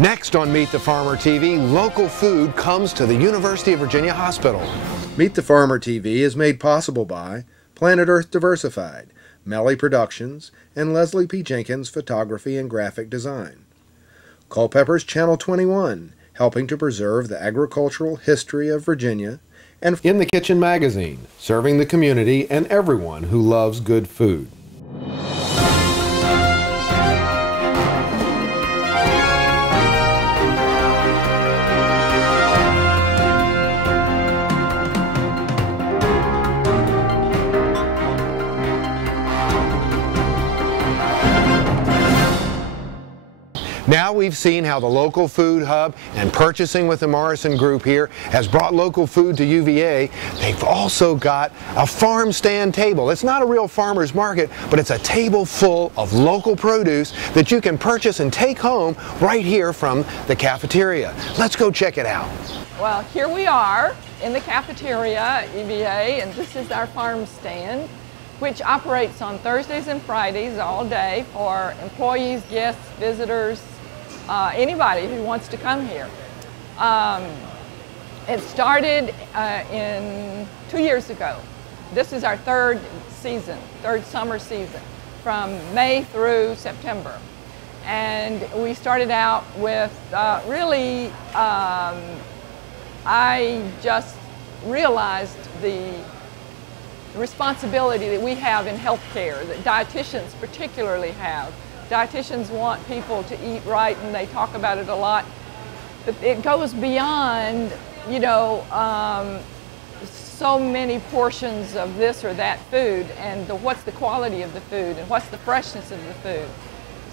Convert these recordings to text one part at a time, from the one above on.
Next on Meet the Farmer TV, local food comes to the University of Virginia Hospital. Meet the Farmer TV is made possible by Planet Earth Diversified, Melli Productions, and Leslie P. Jenkins Photography and Graphic Design. Culpeper's Channel 21, helping to preserve the agricultural history of Virginia, and In the Kitchen magazine, serving the community and everyone who loves good food. Now we've seen how the local food hub and purchasing with the Morrison Group here has brought local food to UVA. They've also got a farm stand table. It's not a real farmer's market, but it's a table full of local produce that you can purchase and take home right here from the cafeteria. Let's go check it out. Well, here we are in the cafeteria at UVA, and this is our farm stand, which operates on Thursdays and Fridays all day for employees, guests, visitors, anybody who wants to come here. It started in 2 years ago. This is our third summer season, from May through September. And we started out with I just realized the responsibility that we have in healthcare, that dietitians particularly have. Dietitians want people to eat right, and they talk about it a lot. But it goes beyond, you know, so many portions of this or that food, and what's the quality of the food, and what's the freshness of the food.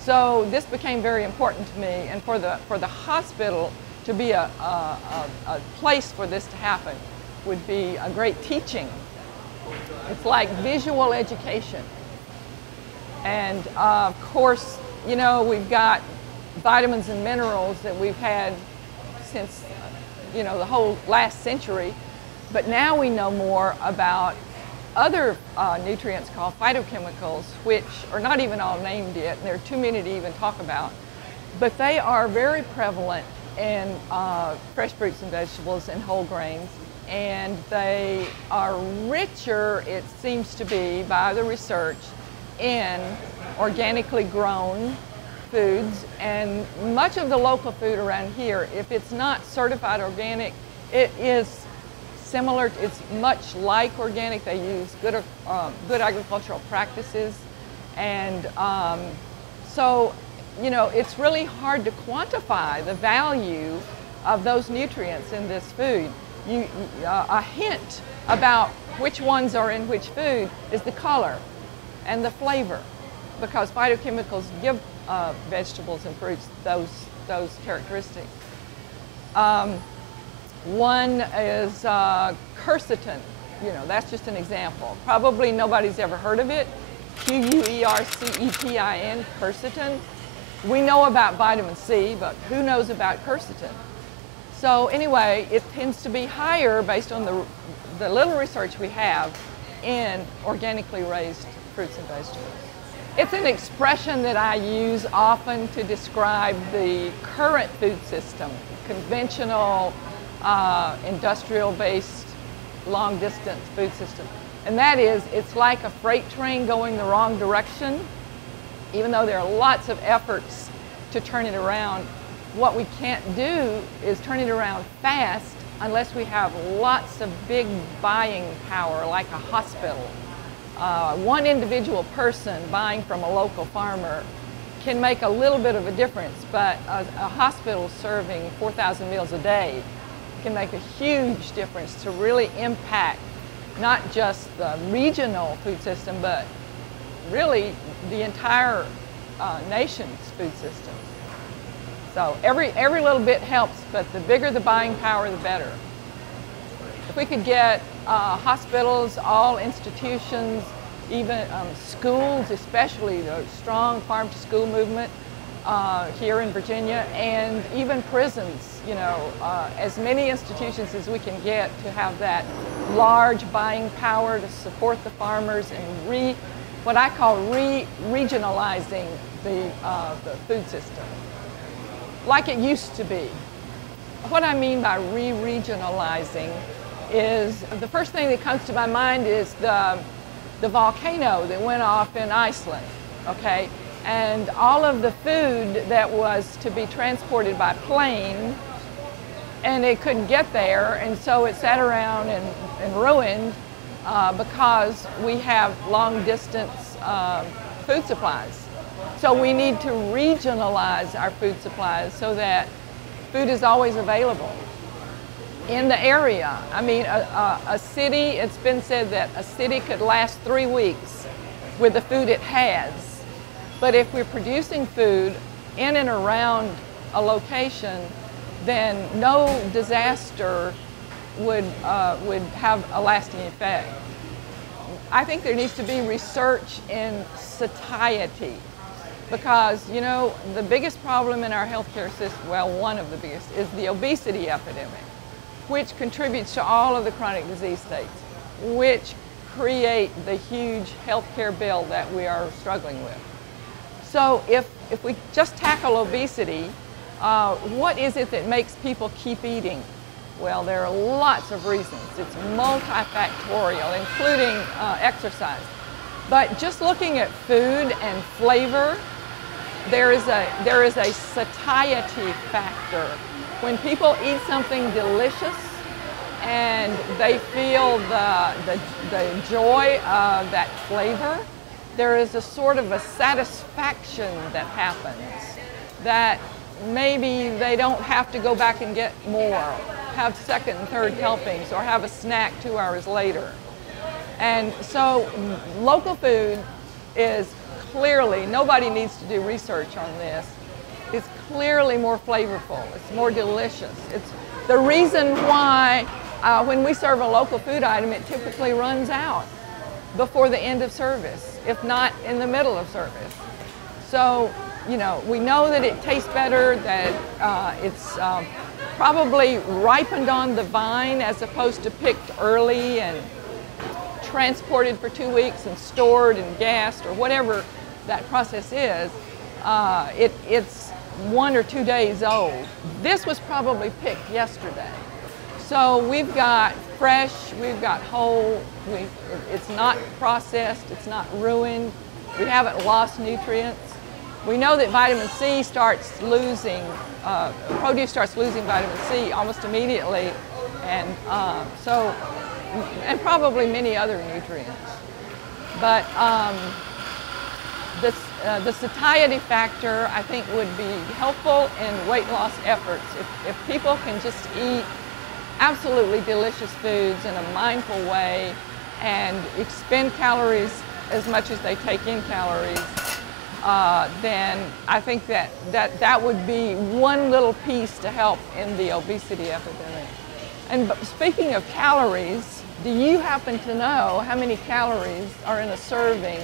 So this became very important to me, and for the hospital to be a place for this to happen would be a great teaching. It's like visual education. And of course, you know, we've got vitamins and minerals that we've had since, you know, the whole last century. But now we know more about other nutrients called phytochemicals, which are not even all named yet, and there are too many to even talk about. But they are very prevalent in fresh fruits and vegetables and whole grains. And they are richer, it seems to be, by the research, in organically grown foods. And much of the local food around here, if it's not certified organic, it is similar, it's much like organic. They use good agricultural practices. And so, you know, it's really hard to quantify the value of those nutrients in this food. A hint about which ones are in which food is the color and the flavor, because phytochemicals give vegetables and fruits those characteristics. One is quercetin. You know, that's just an example. Probably nobody's ever heard of it. Quercetin, quercetin. We know about vitamin C, but who knows about quercetin? So anyway, it tends to be higher based on the little research we have in organically raised fruits and vegetables. It's an expression that I use often to describe the current food system, conventional, industrial-based, long-distance food system. And that is, it's like a freight train going the wrong direction. Even though there are lots of efforts to turn it around, what we can't do is turn it around fast unless we have lots of big buying power, like a hospital. One individual person buying from a local farmer can make a little bit of a difference, but a hospital serving 4,000 meals a day can make a huge difference to really impact not just the regional food system, but really the entire nation's food system. So every little bit helps, but the bigger the buying power, the better. If we could get hospitals, all institutions, even schools, especially the strong farm-to-school movement here in Virginia, and even prisons, you know, as many institutions as we can get to have that large buying power to support the farmers and what I call regionalizing the food system. like it used to be. What I mean by re-regionalizing is the first thing that comes to my mind is the volcano that went off in Iceland, okay? And all of the food that was to be transported by plane, and it couldn't get there, and so it sat around and ruined because we have long distance food supplies. So we need to regionalize our food supplies so that food is always available in the area. I mean, a city, it's been said that a city could last 3 weeks with the food it has. But if we're producing food in and around a location, then no disaster would have a lasting effect. I think there needs to be research in satiety, because, you know, the biggest problem in our healthcare system, well, one of the biggest, is the obesity epidemic, which contributes to all of the chronic disease states, which create the huge healthcare bill that we are struggling with. So if we just tackle obesity, what is it that makes people keep eating? Well, there are lots of reasons. It's multifactorial, including exercise. But just looking at food and flavor, there is a satiety factor. When people eat something delicious and they feel the joy of that flavor, there is a sort of a satisfaction that happens, that maybe they don't have to go back and get more, have second and third helpings, or have a snack 2 hours later. And so local food is clearly, nobody needs to do research on this, it's clearly more flavorful, it's more delicious. It's the reason why when we serve a local food item, it typically runs out before the end of service, if not in the middle of service. So, you know, we know that it tastes better, that it's probably ripened on the vine as opposed to picked early and transported for 2 weeks and stored and gassed, or whatever that process is. It's 1 or 2 days old. This was probably picked yesterday. So we've got fresh, we've got whole, it's not processed, it's not ruined, we haven't lost nutrients. We know that vitamin C starts losing, produce starts losing vitamin C almost immediately, and and probably many other nutrients. But the satiety factor, I think, would be helpful in weight loss efforts. If people can just eat absolutely delicious foods in a mindful way and expend calories as much as they take in calories, then I think that would be one little piece to help in the obesity epidemic. And speaking of calories, do you happen to know how many calories are in a serving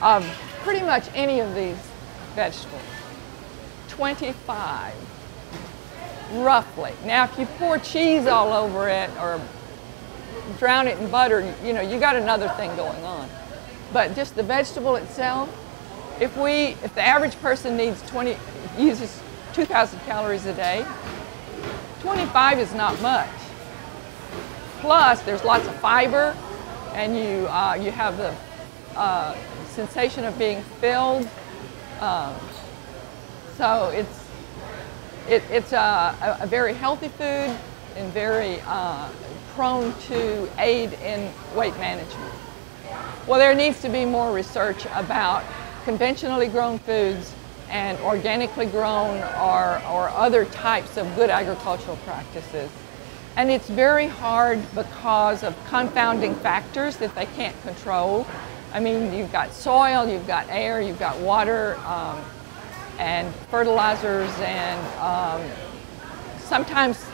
of pretty much any of these vegetables? 25, roughly. Now, if you pour cheese all over it or drown it in butter, you know, you got another thing going on. But just the vegetable itself, if the average person uses 2,000 calories a day, 25 is not much. Plus, there's lots of fiber, and you have the sensation of being filled. So it's a very healthy food and very prone to aid in weight management. Well, there needs to be more research about conventionally grown foods and organically grown or other types of good agricultural practices. And it's very hard because of confounding factors that they can't control. I mean, you've got soil, you've got air, you've got water, and fertilizers, and sometimes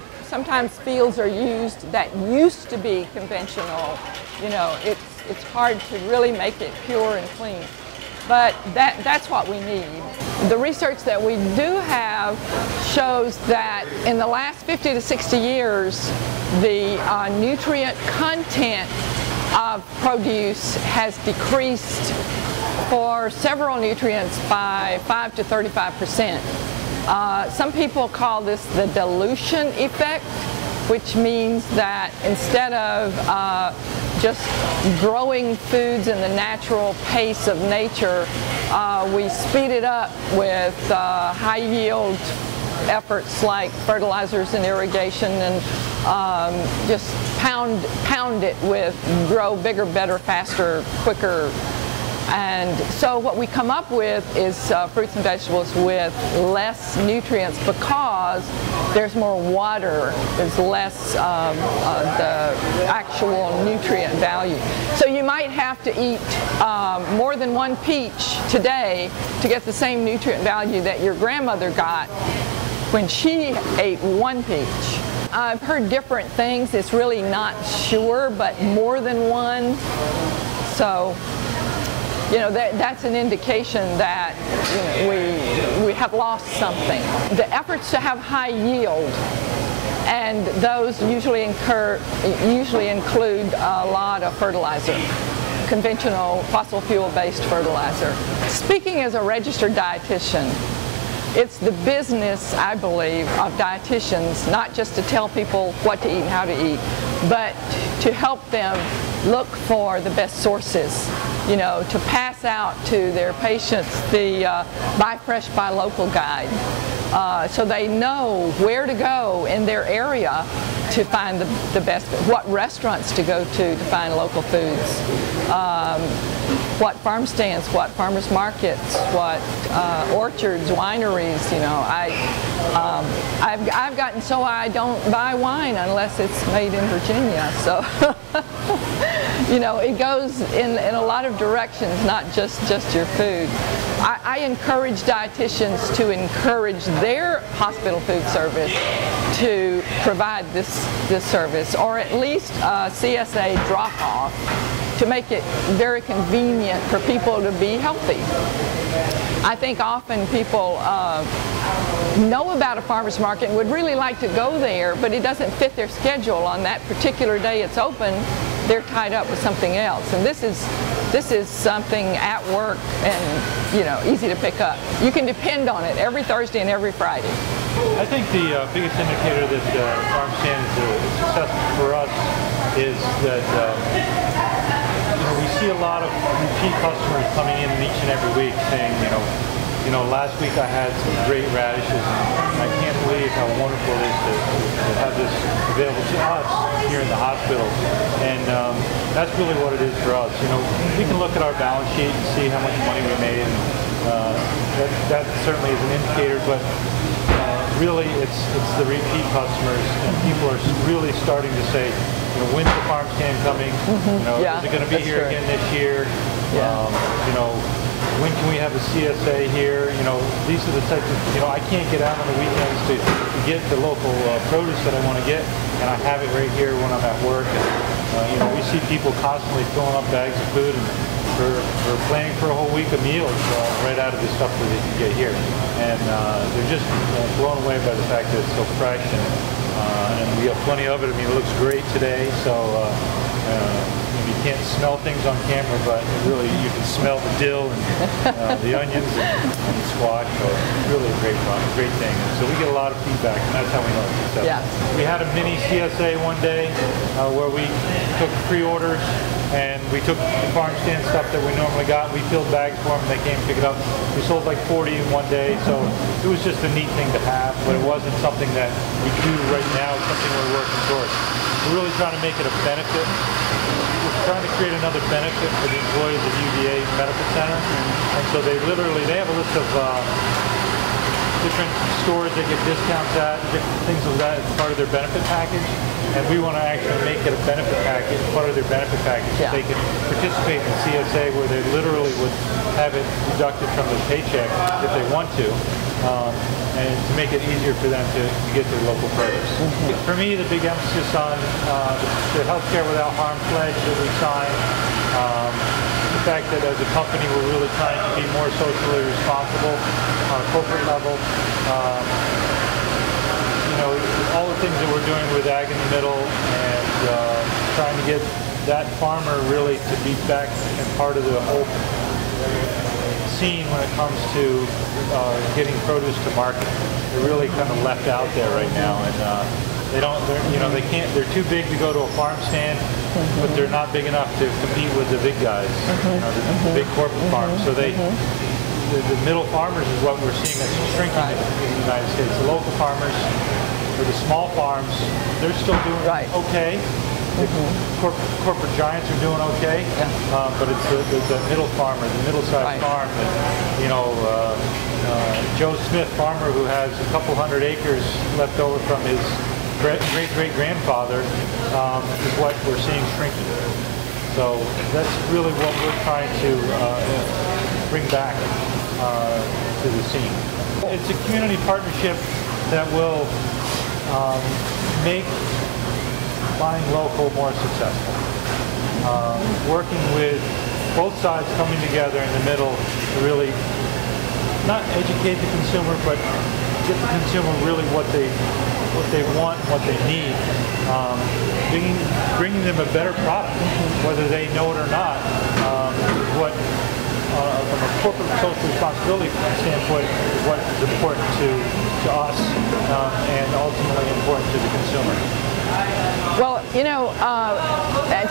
fields are used that used to be conventional. You know, it's hard to really make it pure and clean. But that's what we need. The research that we do have shows that in the last 50 to 60 years, the nutrient content of produce has decreased for several nutrients by 5 to 35%. Some people call this the dilution effect, which means that instead of just growing foods in the natural pace of nature, we speed it up with high yield efforts like fertilizers and irrigation, and just pound it with grow bigger, better, faster, quicker. And so what we come up with is fruits and vegetables with less nutrients because there's more water, there's less the actual nutrient value. So you might have to eat more than one peach today to get the same nutrient value that your grandmother got when she ate one peach. I've heard different things, it's really not sure, but more than one. So, you know, that's an indication that, you know, we have lost something. The efforts to have high yield, and those usually include a lot of fertilizer, conventional fossil fuel-based fertilizer. Speaking as a registered dietitian, it's the business, I believe, of dietitians, not just to tell people what to eat and how to eat, but to help them look for the best sources, you know, to pass out to their patients the Buy Fresh, Buy Local guide, so they know where to go in their area to find the best, what restaurants to go to find local foods, what farm stands, what farmers markets, what orchards, wineries. You know, I've gotten so I don't buy wine unless it's made in Virginia. So you know, it goes in a lot of directions, not just your food. I encourage dietitians to encourage their hospital food service to provide this service, or at least CSA drop-off, to make it very convenient for people to be healthy. I think often people know about a farmer's market and would really like to go there, but it doesn't fit their schedule. On that particular day it's open, they're tied up with something else. And this is something at work and, you know, easy to pick up. You can depend on it every Thursday and every Friday. I think the biggest indicator that farm stand is successful for us is that you know, we see a lot of repeat customers coming in each and every week saying, you know, last week I had some great radishes, and I can't believe how wonderful it is to have this available to us here in the hospital. And that's really what it is for us. You know, we can look at our balance sheet and see how much money we made, and that certainly is an indicator, but really it's the repeat customers, and people are really starting to say, you know, when's the farm stand coming? You know, yeah, is it going to be here again this year? Yeah. You know, when can we have a CSA here? You know, these are the types of, you know, I can't get out on the weekends to get the local produce that I want to get, and I have it right here when I'm at work. And, you know, we see people constantly filling up bags of food, and they're planning for a whole week of meals right out of the stuff that they can get here. And they're just blown away by the fact that it's so fresh, and we have plenty of it. I mean, it looks great today, so you can't smell things on camera, but really you can smell the dill and the onions and the squash. So it's really a great thing. And so we get a lot of feedback, and that's how we know it's successful. Yeah. We had a mini CSA one day where we took pre-orders, and we took the farm stand stuff that we normally got. We filled bags for them, and they came pick it up. We sold like 40 in one day, so it was just a neat thing to have, but it wasn't something that we do right now. It's something we're working towards. We're really trying to make it a benefit. We're trying to create another benefit for the employees of UVA Medical Center, and so they have a list of different stores they get discounts at, different things of that as part of their benefit package. And we want to actually make it a benefit package, part of their benefit package, so they can participate in CSA where they literally would have it deducted from their paycheck if they want to, and to make it easier for them to get their local produce. For me, the big emphasis on the Healthcare Without Harm pledge that we signed, the fact that as a company we're really trying to be more socially responsible on a corporate level. You know, all the things that we're doing with Ag in the Middle, and trying to get that farmer really to be back and part of the whole scene when it comes to getting produce to market. They're really kind of left out there right now, and they can't. They're too big to go to a farm stand, but they're not big enough to compete with the big guys, the big corporate farms. So the middle farmers is what we're seeing that's shrinking in the United States. The local farmers, or the small farms, they're still doing okay. The corporate giants are doing okay, but it's the middle farmer, the middle-sized farm that, Joe Smith, farmer who has a couple hundred acres left over from his great-great-grandfather, is what we're seeing shrinking. So that's really what we're trying to bring back to the scene. It's a community partnership that will make buying local more successful. Working with both sides coming together in the middle to really not educate the consumer, but get the consumer really what they want, what they need. Bringing them a better product, whether they know it or not. What from a corporate social responsibility standpoint is what is important to us and ultimately important to the consumer. Well,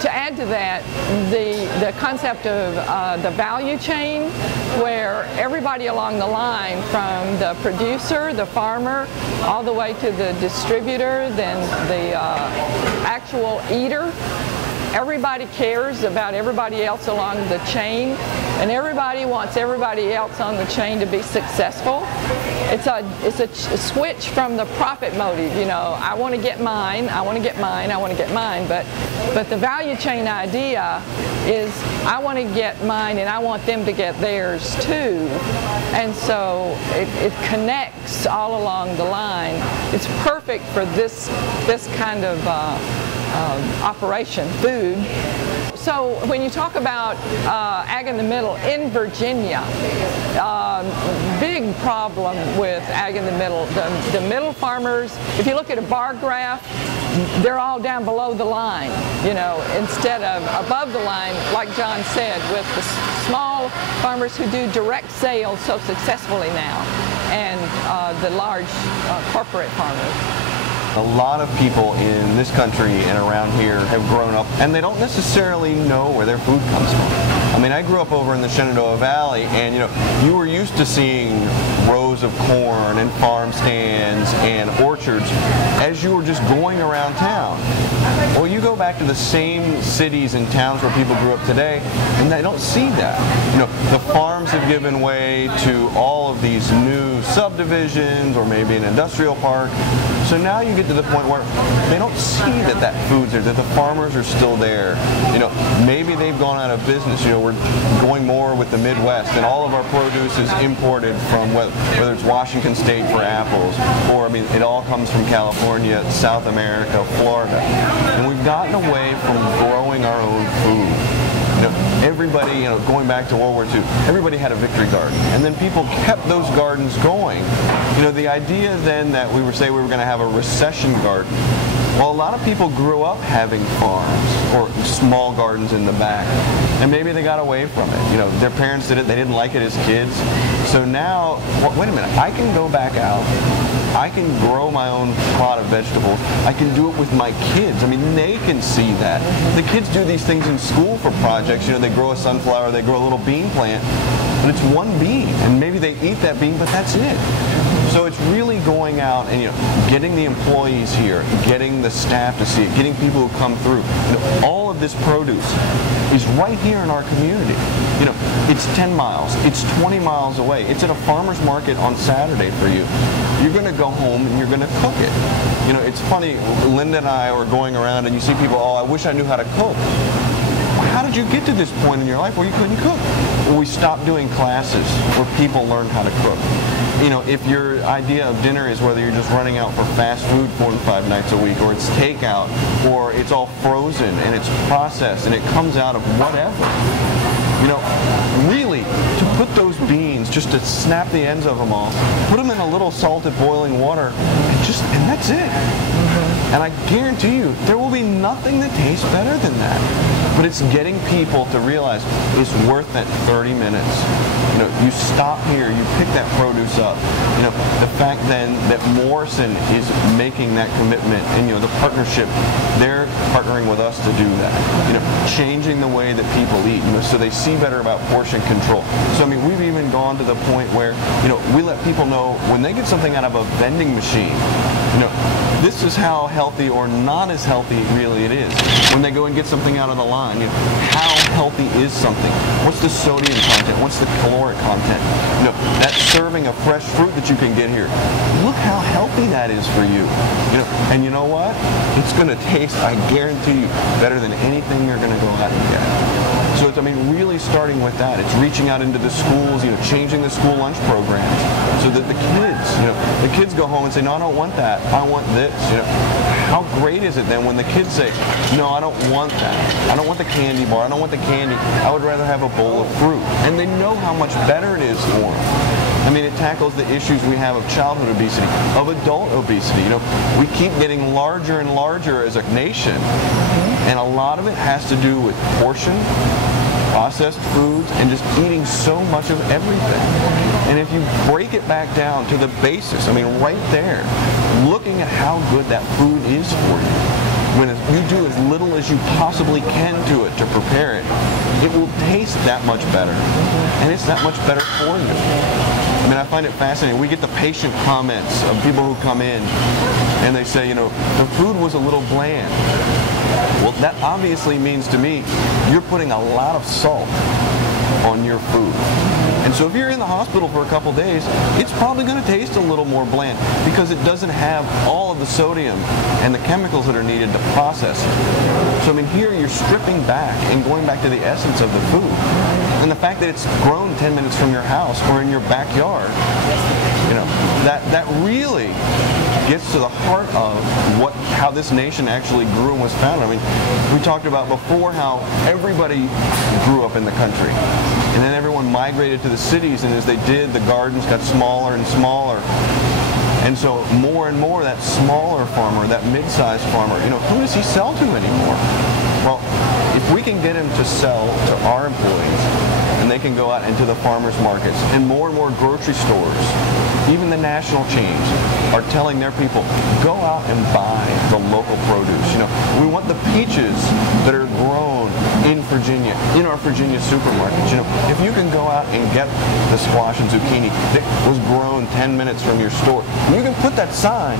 to add to that, the concept of the value chain, where everybody along the line, from the producer, the farmer, all the way to the distributor, then the actual eater, everybody cares about everybody else along the chain, and everybody wants everybody else on the chain to be successful. It's a switch from the profit motive. I want to get mine, I want to get mine, I want to get mine. But the value chain idea is I want to get mine and I want them to get theirs too. And so it connects all along the line. It's perfect for this kind of operation, food. So when you talk about ag in the middle in Virginia, big problem with ag in the middle. The middle farmers, if you look at a bar graph, they're all down below the line, instead of above the line, like John said, with the small farmers who do direct sales so successfully now, and the large corporate farmers. A lot of people in this country and around here have grown up and they don't necessarily know where their food comes from. I mean, I grew up over in the Shenandoah Valley, and you were used to seeing rows of corn and farm stands and orchards as you were just going around town. Well, you go back to the same cities and towns where people grew up today, and they don't see that. The farms have given way to all of these new subdivisions or maybe an industrial park. So now you get to the point where they don't see that food's there, that the farmers are still there. Maybe they've gone out of business. We're going more with the Midwest, and all of our produce is imported from whether it's Washington State for apples, or it all comes from California, South America, Florida. And we've gotten away from growing our own food. Everybody, going back to World War II, everybody had a victory garden, and then people kept those gardens going. The idea then that we were going to have a recession garden. Well, a lot of people grew up having farms or small gardens in the back, and maybe they got away from it. Their parents did it, they didn't like it as kids. So now, wait a minute, I can go back out, I can grow my own plot of vegetables, I can do it with my kids. They can see that. The kids do these things in school for projects. They grow a sunflower, they grow a little bean plant, but it's one bean, and maybe they eat that bean, but that's it. So it's really going out and getting the employees here, getting the staff to see it, getting people who come through. All of this produce is right here in our community. It's 10 miles, it's 20 miles away. It's at a farmer's market on Saturday for you. You're going to go home and you're going to cook it. It's funny, Lynda and I were going around and you see people, I wish I knew how to cook. How did you get to this point in your life where you couldn't cook? Well, we stopped doing classes where people learned how to cook. If your idea of dinner is whether you're just running out for fast food 4 to 5 nights a week, or it's takeout, or it's all frozen and it's processed and it comes out of whatever. Really, to put those beans onions, just to snap the ends of them off, put them in a little salted boiling water, and that's it. And I guarantee you, there will be nothing that tastes better than that. But it's getting people to realize it's worth that 30 minutes. You know, you stop here, you pick that produce up. You know, the fact then that Morrison is making that commitment, and you know, the partnership, they're partnering with us to do that. You know, changing the way that people eat, you know, so they see better about portion control. So I mean, we've even gone to the point where, you know, we let people know when they get something out of a vending machine, you know, this is how healthy or not as healthy really it is. When they go and get something out of the line, you know, how healthy is something? What's the sodium content? What's the caloric content? You know, that serving of fresh fruit that you can get here, look how healthy that is for you. You know, and you know what? It's going to taste, I guarantee you, better than anything you're going to go out and get. So it's, I mean, really starting with that. It's reaching out into the schools, you know, changing the school lunch programs so that the kids, you know, the kids go home and say, no, I don't want that. I want this. You know, how great is it then when the kids say, no, I don't want that. I don't want the candy bar. I don't want the candy. I would rather have a bowl of fruit. And they know how much better it is for them. I mean, it tackles the issues we have of childhood obesity, of adult obesity. You know, we keep getting larger and larger as a nation, and a lot of it has to do with portion, processed foods, and just eating so much of everything. And if you break it back down to the basis, I mean, right there, looking at how good that food is for you, when you do as little as you possibly can to it to prepare it, it will taste that much better, and it's that much better for you. I mean, I find it fascinating. We get the patient comments of people who come in and they say, you know, the food was a little bland. Well, that obviously means to me you're putting a lot of salt on your food. And so if you're in the hospital for a couple days, it's probably going to taste a little more bland because it doesn't have all of the sodium and the chemicals that are needed to process it. So I mean, here you're stripping back and going back to the essence of the food. And the fact that it's grown 10 minutes from your house or in your backyard, you know, that really gets to the heart of how this nation actually grew and was founded. I mean, we talked about before how everybody grew up in the country, and then everyone migrated to the cities, and as they did, the gardens got smaller and smaller. And so more and more that smaller farmer, that mid-sized farmer, you know, who does he sell to anymore? Well, if we can get him to sell to our employees, and they can go out into the farmers markets, and more grocery stores, even the national chains, are telling their people, go out and buy the local produce. You know, we want the peaches that are grown in Virginia, in our Virginia supermarkets. You know, if you can go out and get the squash and zucchini that was grown 10 minutes from your store, you can put that sign,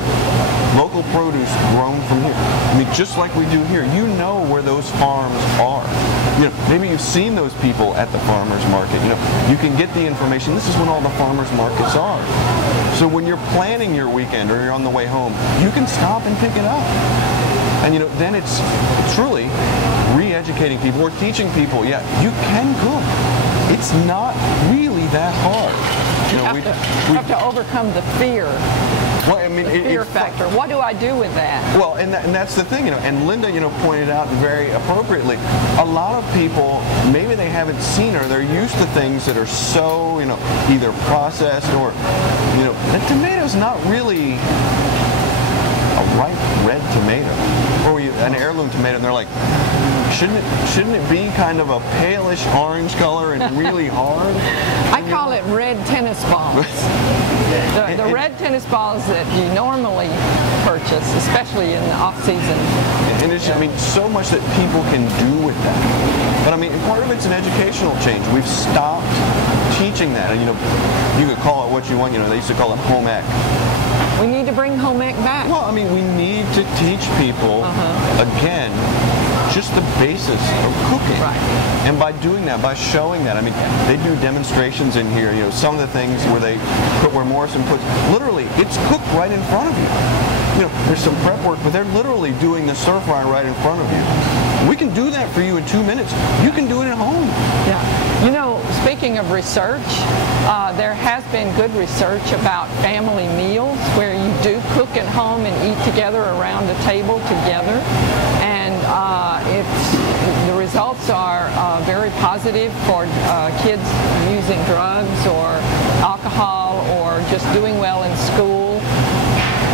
local produce grown from here. I mean, just like we do here, you know where those farms are. You know, maybe you've seen those people at the farmers market. You know, you can get the information. This is when all the farmers markets are. So when you're planning your weekend or you're on the way home, you can stop and pick it up. And you know, then it's truly re-educating people or teaching people, yeah, you can cook. It's not really that hard. You know, we have to overcome the fear. Well, I mean, the fear factor. What do I do with that? Well, and that's the thing, you know. And Lynda, you know, pointed out very appropriately. A lot of people, maybe they haven't seen or they're used to things that are so, you know, either processed or, you know, the tomato's not really a ripe red tomato, or an heirloom tomato, and they're like, shouldn't it be kind of a palish orange color and really hard? I call it red tennis balls. The red tennis balls that you normally purchase, especially in the off-season. And it's, I mean, so much that people can do with that. But I mean, part of it's an educational change. We've stopped teaching that. And you know, you could call it what you want. You know, they used to call it home ec. We need to bring home ec back. Well, I mean, we need to teach people, again, just the basis of cooking. Right. And by doing that, by showing that, I mean, they do demonstrations in here, you know, some of the things where Morrison puts, literally, it's cooked right in front of you. You know, there's some prep work, but they're literally doing the stir fry right in front of you. We can do that for you in 2 minutes. You can do it at home. Yeah. You know, speaking of research, there has been good research about family meals where you do cook at home and eat together around a table together. And the results are very positive for kids using drugs or alcohol or just doing well in school,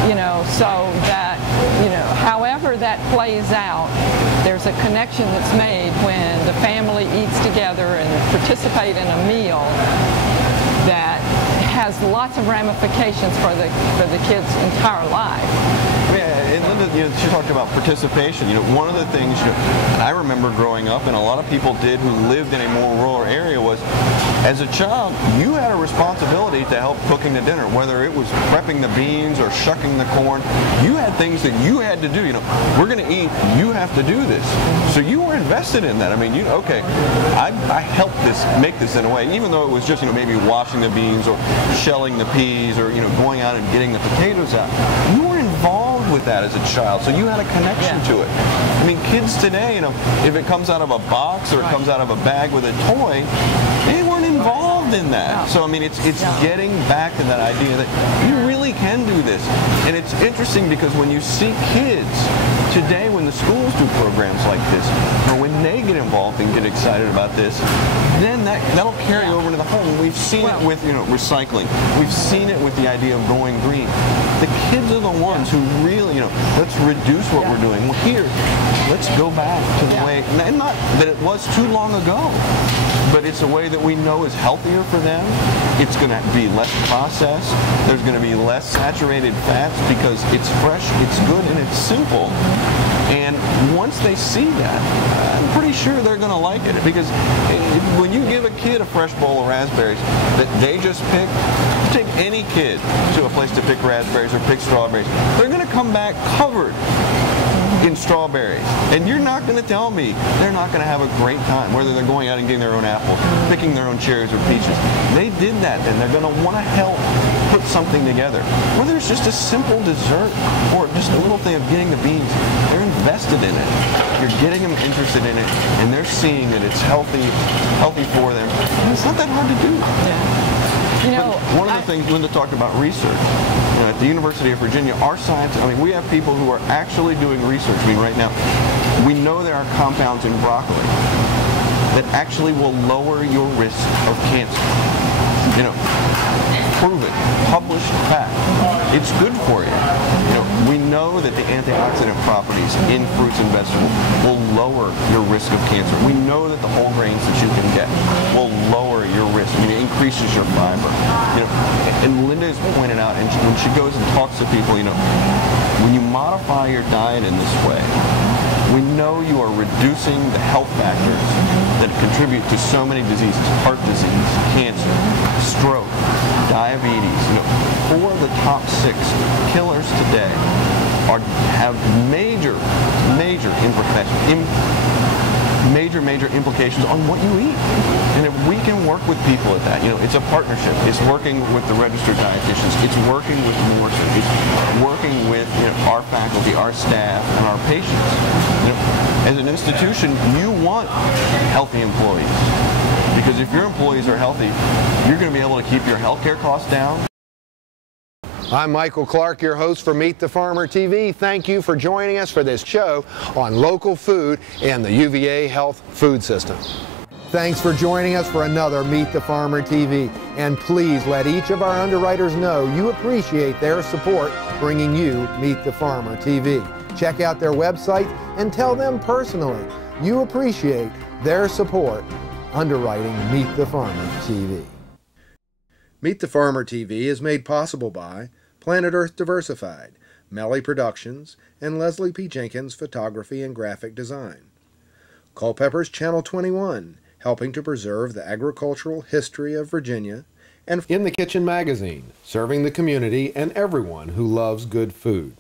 you know, so that, you know, however that plays out, there's a connection that's made when the family eats together and participate in a meal that has lots of ramifications for the kid's entire life. Yeah, and Lynda, you know, she talked about participation. You know, one of the things and I remember growing up, and a lot of people did who lived in a more rural area, was as a child, you had a responsibility to help cooking the dinner, whether it was prepping the beans or shucking the corn. You had things that you had to do. You know, we're going to eat, you have to do this. So you were invested in that. I mean, you okay, I helped make this in a way, even though it was just, you know, maybe washing the beans or shelling the peas or, you know, going out and getting the potatoes out. You were involved with that as a child, so you had a connection to it. I mean, kids today, you know, if it comes out of a box or it comes out of a bag with a toy, they weren't involved in that. So I mean, it's getting back to that idea that you really can do this. And it's interesting because when you see kids today, when the schools do programs like this, or when they get involved and get excited about this, then that'll carry over to the home. We've seen it with, you know, recycling. We've seen it with the idea of going green. The kids are the ones who really, you know, let's reduce what we're doing. Well, here, let's go back to the way, and not that it was too long ago, but it's a way that we know is healthier for them. It's going to be less processed. There's going to be less saturated fats because it's fresh, it's good, and it's simple. And once they see that, I'm pretty sure they're going to like it. Because when you give a kid a fresh bowl of raspberries that they just picked, take any kid to a place to pick raspberries or pick strawberries, they're going to come back covered in strawberries. And you're not going to tell me they're not going to have a great time, whether they're going out and getting their own apples, picking their own cherries or peaches. They did that, and they're going to want to help put something together. Whether it's just a simple dessert or just a little thing of getting the beans, they're invested in it. You're getting them interested in it, and they're seeing that it's healthy for them. And it's not that hard to do. Yeah. You know, one of the things Lynda talked about research. You know, at the University of Virginia, our scientists, I mean, we have people who are actually doing research. I mean, right now, we know there are compounds in broccoli that actually will lower your risk of cancer. You know, proven, published fact. It's good for you. You know, we know that the antioxidant properties in fruits and vegetables will lower your risk of cancer. We know that the whole grains that you can get will lower your risk. I mean, it increases your fiber. You know, and Lynda has pointed out, and when she goes and talks to people, you know, when you modify your diet in this way, we know you are reducing the health factors that contribute to so many diseases: heart disease, cancer, stroke, diabetes. You know, 4 of the top 6 killers today have major implications on what you eat. And if we can work with people at that, you know, it's a partnership. It's working with the registered dietitians. It's working with Morrison. It's working with, you know, our faculty, our staff, and our patients. You know, as an institution, you want healthy employees. Because if your employees are healthy, you're going to be able to keep your healthcare costs down. I'm Michael Clark, your host for Meet the Farmer TV. Thank you for joining us for this show on local food and the UVA Health Food System. Thanks for joining us for another Meet the Farmer TV. And please let each of our underwriters know you appreciate their support bringing you Meet the Farmer TV. Check out their website and tell them personally you appreciate their support underwriting Meet the Farmer TV. Meet the Farmer TV is made possible by Planet Earth Diversified, Melli Productions, and Leslie P. Jenkins Photography and Graphic Design. Culpeper's Channel 21, helping to preserve the agricultural history of Virginia, and In the Kitchen magazine, serving the community and everyone who loves good food.